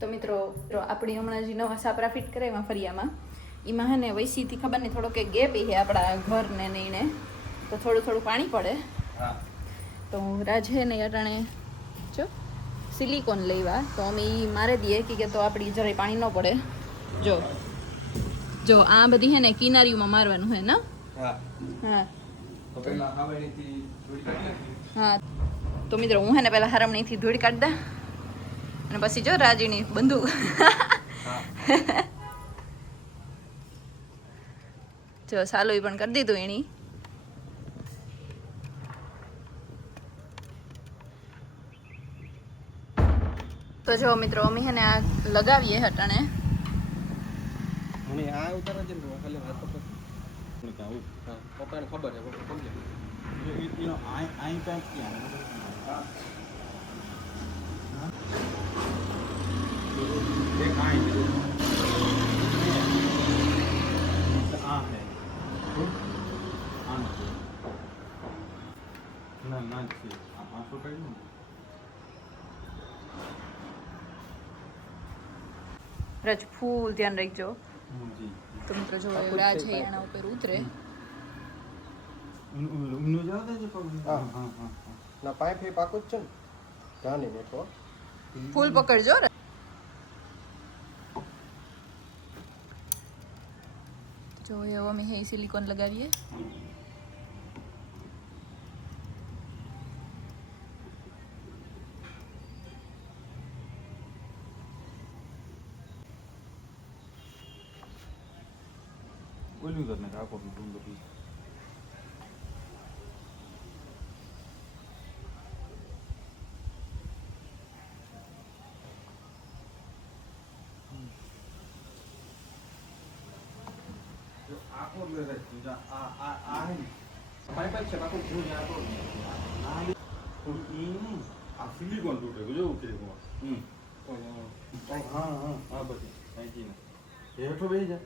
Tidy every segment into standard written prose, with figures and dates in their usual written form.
તો મિત્રો આપણી હમણાં જે નવા સાપરા ફિટ કરાવ્યા ફરિયામાં એમાં હે ને વૈસીથી ખબર નહીં થોડોક ગેપ છે આપણા ઘરને નહીં તો થોડું પાણી પડે. તો રાજ હે ને અટાણે જો સિલિકોન લેવા તો અમે એ મારે દઈએ કે તો આપણી જરાય પાણી ન પડે. જો આ બધી હે ને કિનારીઓમાં મારવાનું હે ને. હા તો મિત્રો હું હે ને પેલા હરમણીથી ધૂળ કાઢી દે અને પછી જો રાજીની બંદૂક જો સાલું પણ કરી દીધું એની. તો જો મિત્રો અમે હે ને આ લગાવીએ હટાણે આ ઉતાર છે ને ખાલી વાત પર પપ્પાને ખબર છે પપ્પા સમજે એનો આઈ પેન્ટ ક્યાં એક આઈ આ હે ના ના છે આ શું કર્યું રજ ફૂલ ધ્યાન રાખજો. તો મિત્રો જો રાજ છે એના ઉપર ઉતરે ના પાઇપ હે પાકું જ છે ને જાને બેઠો ફૂલ પકડજો. જો એવો અમે હે સિલિકોન લગાવીએ. બોલ્યું કરને કાકો નું બધી આકો લે રે આ હે પાઇપ છે બાકો ભૂ ને આકો આ ઈ આ સિલિકોન તૂટે જો કે હા બધી કાઈ ને હેઠો બેહી જા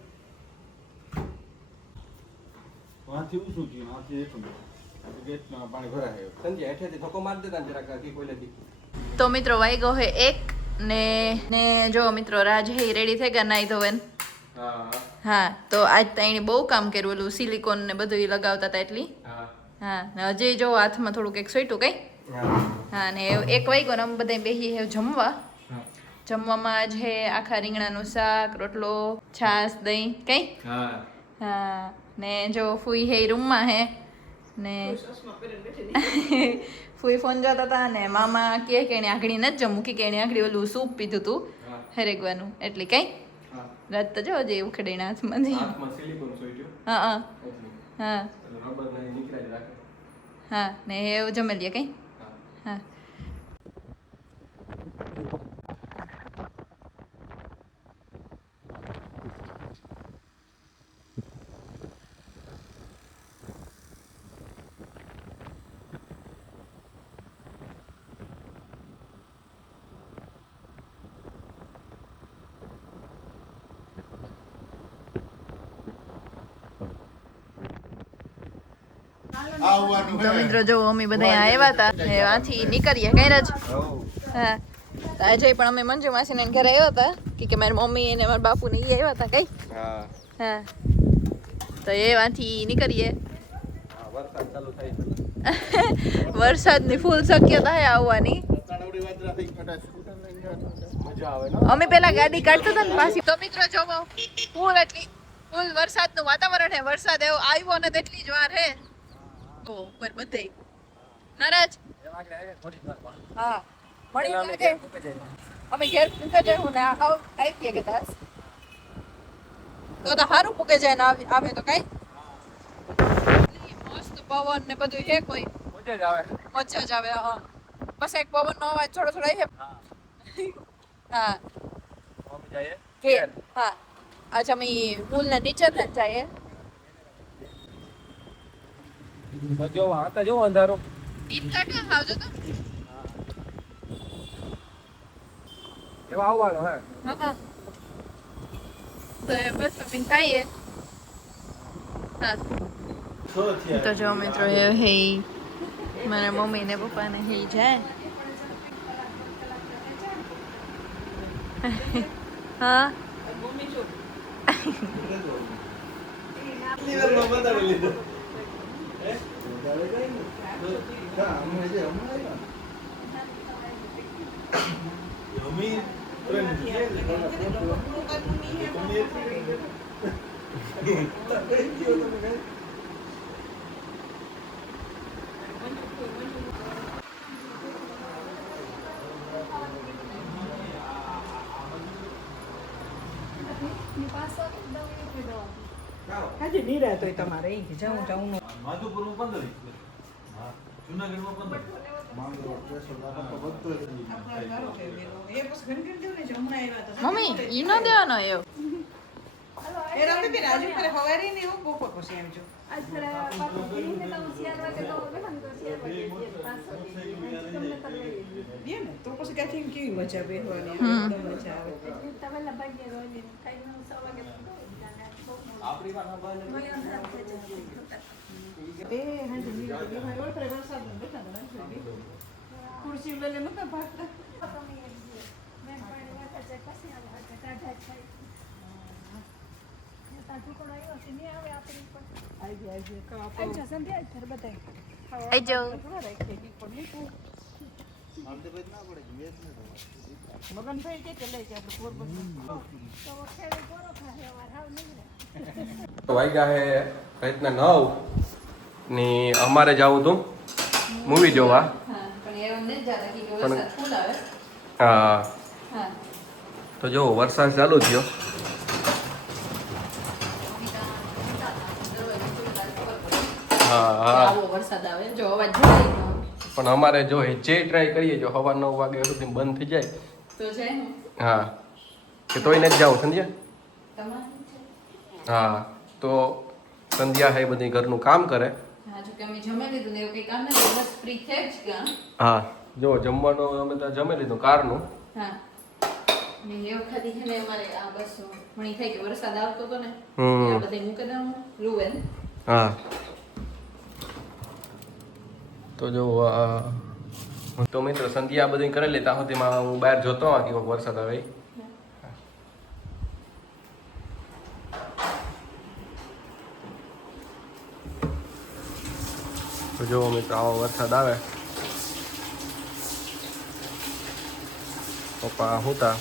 વાથી શું થયું આથી હેઠું ગેટમાં પાણી ભરાય સંજય હેઠેથી ધક્કો મારી દેતા જરાક કી કોઈલેથી. તો મિત્રો વાગ્યો હે 1 ને જો મિત્રો રાજ હે રેડી થઈ ગયા નાઈ ધોવેન. હા તો આજ તો એને બહુ કામ કર્યું ઓલું સિલિકોન ને બધું લગાવતા હતા એટલી. હા ને હજી જો હાથમાં થોડુંક એક સોઈટું કઈ. હા ને 1 વાગ્યો ને અમે બધા બેહી હે જમવા. જમવામાં આજ હે આખા રીંગણાનું શાક રોટલો છાશ દહીં કઈ. હા ને જો ફૂઈ હે રૂમમાં હે ને ફૂઈ ફોન જોતા હતા ને મામા કે એને આંગળી નથી જમવું કે એને આંગળી ઓલું સૂપ પીધું હતું હરેગવાનું એટલે કઈ. રાત તો જો જે ઉખડીને હાથમાં હા હા ને એવું જમી લે કઈ. હા તો મિત્રો જો અમે બધા આવ્યા હતા ત્યાંથી નીકળીએ કઈ રજ. હા આજે પણ અમે મંજુ માસીને ઘરે આવ્યા હતા કે મારી મમ્મી અને મારા બાપુ ને એ આવ્યા હતા કઈ. હા તો એવાથી નીકળીએ. વરસાદની ફૂલ શક્યતા હે આવવાની. અમે પેલા ગાડી કાઢતા હતા ને પાછી. તો મિત્રો જોવો ફૂલ વરસાદનું વાતાવરણ હે. વરસાદ એવો આવ્યો ને તેટલી જ વાર હે ઉપર બધે નારાજ. હા મળી લાગે અમે ઘેર પૂકે જાય હું ને આવી કે કદાચ તો સારું પૂકે જાય ને આવે તો કઈ મસ્ત પવન ને બધું હે કોઈ મજા જ આવે. હા બસ એક પવન નો અવાજ થોડો થોડો હે. હા કે હા અચ્છા અમે પુલ ને નીચે જ જઈએ. જો આતા જો અંધારો ઈતા કે આવજો તો એવા આવવાનો હે. હા તો બસ અમે ખાઈએ. હા તો જો મિત્રો એ હે મારા મમ્મી ને પપ્પા ને હે જાય હા આજે નિરાત હોય તમારે અહીંથી જાઉં જાઉં માધુપુરમાં 15. હા, જુનાગઢમાં 15. એ પછી ઘણી દેવું ને હમણાં આવ્યા હતા મમ્મી ઈ ન દેવાનો એવો એ રાતે બી રાજુ કરે હવારે ને હું બપોર પછી એમ જો દે ને તો પછી કાંઈ કેવી મજા બેહવાની એકદમ મજા આવે એ હાંજે નિરાત બેહવા રોડ પર વરસાદ બેઠા હતા ખુરશી લઈને નતા ભાગતા આઈ જાઓ વાગ્યા હે રાતના 9 ને અમારે જવું હતું મૂવી જોવા. હા તો જો વરસાદ ચાલુ થયો. હા હા વરસાદ આવે જો અવાજ જાય પણ અમારે જો જે ટ્રાય કરીએ જો સવાર 9 વાગ્યા સુધી બંધ થઈ જાય તો જાય હા કે તોય નથી જાવ સંધ્યા. હા તો સંધ્યા હે બધી ઘરનું કામ કરે. હા જો કે અમે જમી લીધું ને એવું કઈ કામ નથી બસ ફ્રી થઈ જ ગયા. હા જો જમવાનું અમે તો જમી લીધું કારનું. હા ને એ વખતે છે ને અમારે આ બસ મણી થઈ કે વરસાદ આવતો હતો ને એ બધે મૂકી દેવાનું રૂવેન. હા તો જો તો મિત્રો સંધ્યા બધી કરી લેતા સુધીમાં હું બહાર જોતો હોઉં કે વરસાદ આવે. તો જો મિત્રો આવો વરસાદ આવે પપ્પા હુંતા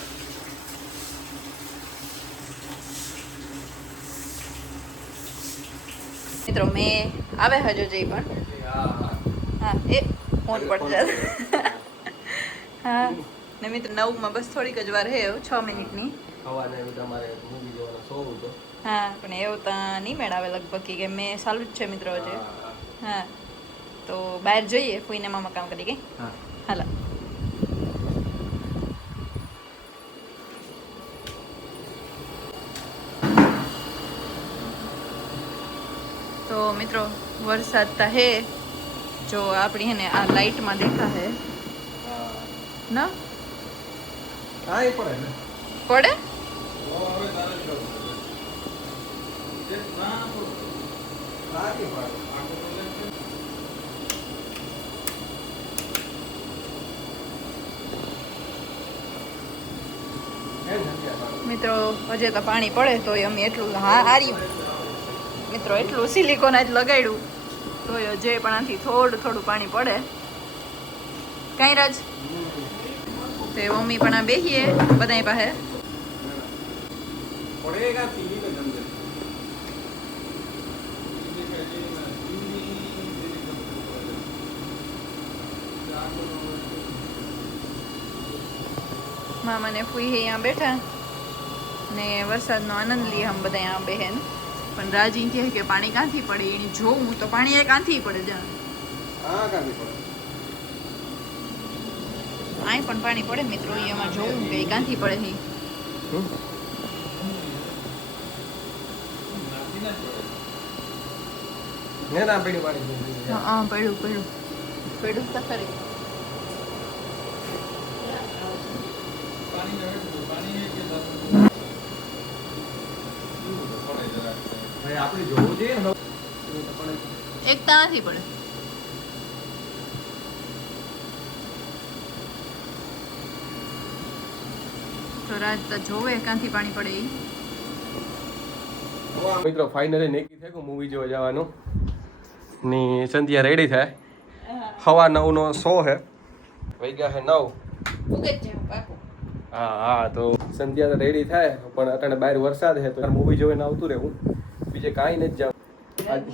મિત્રો મેં આવે હજુ જઈ પણ હા એ ફોન પડ જાય હા ને મિત્રો 9 માં બસ થોડીક જ વાર હે 6 મિનિટની હવાને તમારે મૂવી જોવાનો શો હતો. હા પણ એવું તો નહીં મેળ આવે લગભગ કે મેં ચાલુ જ છે મિત્રો હજુ. હા તો બહાર જોઈએ ફોઈને મામા કામ કરી ગઈ. હા હાલો તો મિત્રો વરસાદ તા હે જો આપણી હે ને આ લાઈટમાં દેખા હે ના હા એ પડે ને પડે હવે તારે જ કરવું પડે. ના લાગે પડે આખો પ્રોબ્લેમ છે. મિત્રો હજે તો પાણી પડે તો અમે એટલું હારી મિત્રો એટલું સિલિકોન જ લગાડ્યું તો જે પણ આથી થોડું થોડું પાણી પડે કઈ રાજ તો મમ્મી પણ આ બેહીએ બધાય પાસે પડેગા ટીવી में जम મામા ને ફૂઈ અહીંયા બેઠા ને વરસાદનો આનંદ લઈએ હમ બધા અહીંયા બહેન પણ રાજી કહે કે પાણી ક્યાંથી પડે એની જોઉં તો પાણી એ ક્યાંથી પડે જ્યાં હા કાંઈ પડે અહીં પણ પાણી પડે મિત્રો એમાં જોઉં કે એ ક્યાંથી પડે છે ને ના પડી પાણી હા પડ્યું પડ્યું પડ્યું તો ખરી આપણે જોવું જોઈએ ને એક ત્યાંથી પડે તો રાજ તો જોવે ક્યાંથી પાણી પડે ઈ. મિત્રો ફાઇનલી નક્કી થયું મૂવી જોવા જવાનું ની સંધ્યા રેડી થાય 9:15 શો હે વાગ્યા હે 9. ઉગે જ જાવ પાકું. હા તો સંધ્યા રેડી થાય પણ અટાણે બહાર વરસાદ હે તો મૂવી જોઈને આવતું રહેવું બીજે કાંઈ નથી જાવ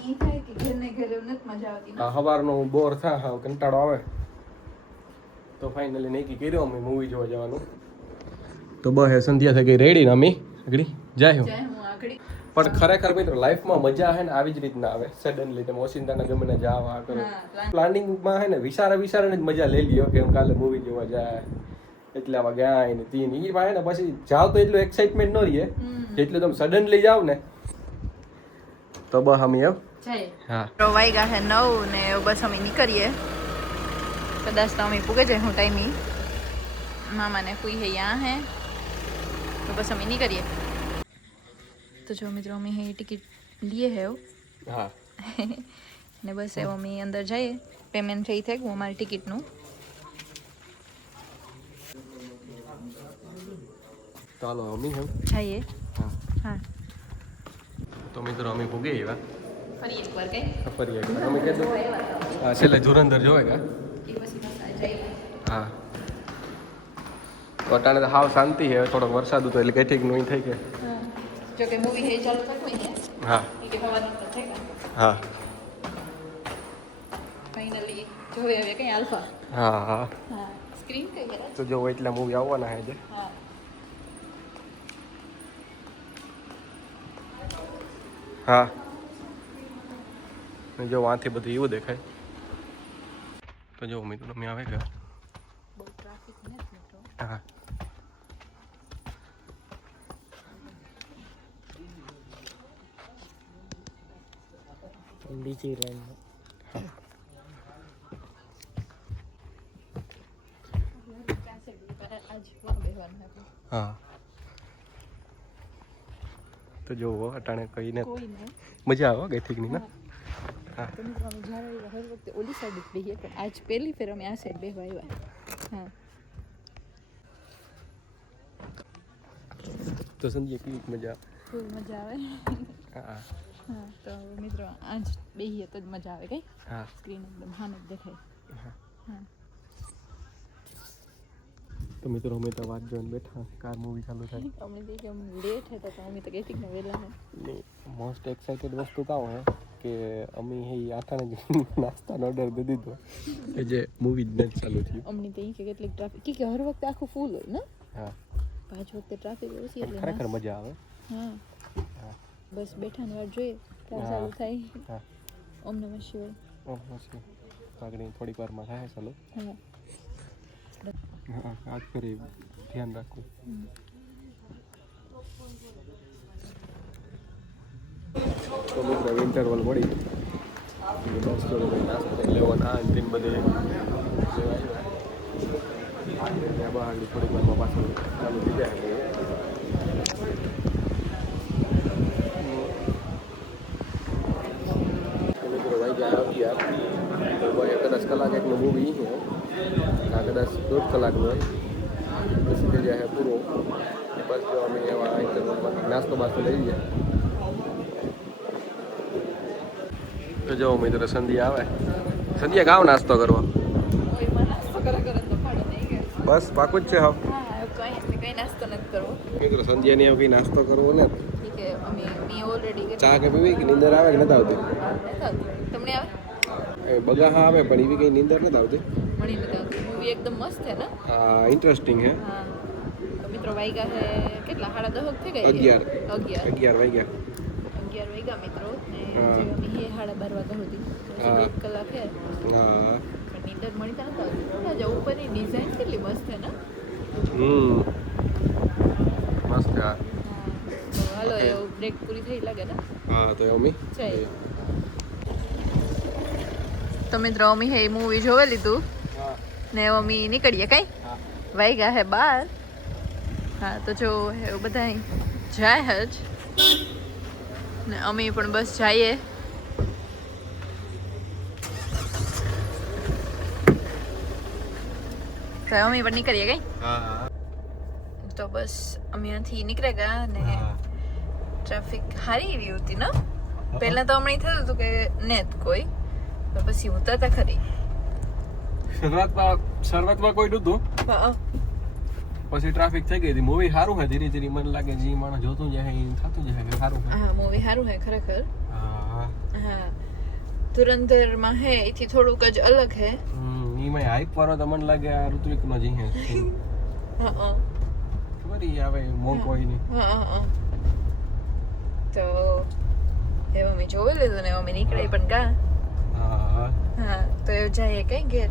ઈ થાય કે ઘરને ઘરે નથી મજા આવતી ને. સવારનો બોર થાય હા કંટાળો આવે તો ફાઇનલી નક્કી કર્યું અમે મૂવી જોવા જવાનું તો બસ સંધ્યા થઈ ગઈ રેડી ને અમે આગળ જાય જાય હું આગળ પણ ખરેખર મિત્રો લાઈફમાં મજા હે ને આવી જ રીતના આવે સડનલી તમે ઓસિંતાના ગમે ને જાવ આ કરો પ્લાનિંગમાં હે ને વિચારે જ મજા લઈ લ્યો કે કાલે મૂવી જોવા જાય એટલે આવા ગયા ને તીન ઈ ભાઈ ને પછી જાવ તો એટલું એક્સાઇટમેન્ટ ન રહીએ જેટલું તમે સડનલી જાવ ને તો બસ અમે એમ જાય. હા તો વાગ્યા હે 9 ને બસ અમે નીકળીએ કદાચ તો અમે પૂગે જાય હું ટાઈમી મામાને કોઈ હે યા હે તો બસ અમે નીકળીએ. તો જો મિત્રો અમે હે ટિકિટ લીએ હે હા ને બસ એવો અમે અંદર જઈએ પેમેન્ટ થઈ ગયું અમારી ટિકિટનું. ચાલો અમે હમ જઈએ. હા હા તો મિત્રો અમે ભોગી આવ્યા ફરી એકવાર કઈ ફરી એકવાર અમે કીધું હા છેલ્લે ધુરંધર જોવે કા એ પછી બસ જઈએ. હા તો અટાણે તો હાવ શાંતિ હે થોડોક વરસાદ હતો એટલે કઈ ઠીક નહીં થઈ કે જો કે મૂવી હે ચાલુ થતું હોય ને હા એ કે હવાનું તો છે કે હા ફાઇનલી જોવે હવે કઈ આલ્ફા. હા હા હા સ્ક્રીન કઈ હે તો જો એટલા મૂવી આવવાના હે જે હા હા ને જો વાંથી બધું એવું દેખાય તો જો મિત્રો અમે આવે કે બહુ ટ્રાફિક નથી મિત્રો. હા બીજી લાઈન હા તો જો અટાણે કહીને કોઈ નહીં મજા આવે કઈ ઠીક નહીં ને હા તો મિત્રો અમે જ્યારે હર વખતે ઓલી સાઈડ જ બેહીએ પણ આજ પહેલી ફેર અમે આ સાઈડ બેહવા આવ્યા. હા તો સંજય કેવી મજા ખૂબ મજા આવે. હા હા તો મિત્રો આજ બેહીએ તો જ મજા આવે કઈ હા સ્ક્રીન એકદમ હાને જ દેખાય. હા તો મિત્રો અમે તો વાત જોઈને બેઠા કાર મૂવી ચાલુ થાય અમને દેખ કે લેટ હે તો અમે તો કેટલીક ને વેલા હે. મોસ્ટ એક્સાઇટેડ વસ્તુ કાં હે કે અમે એ આઠાને નાસ્તાનો ઓર્ડર દઈ દીધો કે જે મૂવી જ નથી ચાલુ થયું અમને તો ઈ કે કેટલીક ટ્રાફિક કે હર વખતે આખું ફૂલ હોય ને હા પાંચ વખતે ટ્રાફિક ઓછી એટલે ખરેખર મજા આવે હા હા બસ બેઠાની વાર જોઈએ ત્યારે હા. ચાલુ થાય. હા ઓમ નમઃ શિવાય. પછી આગળ થોડીક વારમાં થાય ચાલો હા હા આજ કરી ધ્યાન રાખવું તો મિત્રો ઇન્ટરવલ મળી બસ જોડે નાસ્તો લેવાના અંતિમ બધે આવ્યા બહાર થોડીક વારમાં પાછળ ચાલુ થઈ જાય મિત્રો વાગ્યા આવ્યા કદાચ કલાક એકનું મૂવી છે આ કદાચ 1.5 કલાકનું હોય પછી થઈ જાય પૂરો બસ જો અમે એવા ઇન્ટરવલમાં નાસ્તો બાસ્તો લઈ જઈએ તો જો મિત્રો સંધ્યા આવે સંધ્યા ગાવ નાસ્તો કરવા બસ પાકું જ છે હા કઈ નાસ્તો નથી કરવો. મિત્રો સંધ્યાની આવી નાસ્તો કરવો ને ઠીક હે અમે ઓલરેડી ચા કે પીવી કે નીંદર આવે કે નથી આવતી તમને આવે બગા હા આવે પણ એવી કઈ નીંદર નથી આવતી મળી નથી આવતી. મૂવી એકદમ મસ્ત છે ને. ઇન્ટરેસ્ટિંગ હે હા તો મિત્રો વાગ્યા છે કેટલા 10:30 થઈ ગઈ 11 વાગ્યા 11 વાગ્યા મિત્રો ને હા. જે અમે હે 12:30 વાગ્યા સુધી હા. 1 કલાક હે હા પણ નીંદર મળી તો નથી આવતી. આજે ઉપરની ડિઝાઇન કેટલી મસ્ત છે ને. મસ્ત હા તો હાલો એવું બ્રેક પૂરી થઈ લાગે ને. હા તો એમી જય તો મિત્રો અમે હે મૂવી જોવે લીધું હા ને અમે નીકળીએ કઈ હા વાગ્યા હે 12. હા તો જો એવું બધા જાય જ ને અમે પણ બસ જઈએ. તો અમે પણ નીકળીએ કઈ હા તો બસ અમે અહીંયાથી નીકળ્યા ગયા અને ટ્રાફિક સારી એવી હતી ને પહેલા તો હમણાં થતું હતું કે નેત કોઈ તો પછી ઉતરતા ખરી શરૂઆતમાં કોઈ નહોતું પછી ટ્રાફિક થઈ ગઈ હતી મૂવી સારું છે ધીરે ધીરે મને લાગે જે માણસ જોતું જાય એ થતું જાય કે સારું છે હા મૂવી સારું છે ખરેખર હા હા ધુરંધરમાં હે એથી થોડુંક જ અલગ હે એમાં હાઈપ વાળો તો મને લાગે આ ઋત્વિકનો જ હે હા ખબર ઈ આવે મોં કોઈ નહીં હા તો એવા મેં જોઈ લીધું ને અમે નીકળી પણ ગા હા હા તો એ જઈએ કઈ ઘેર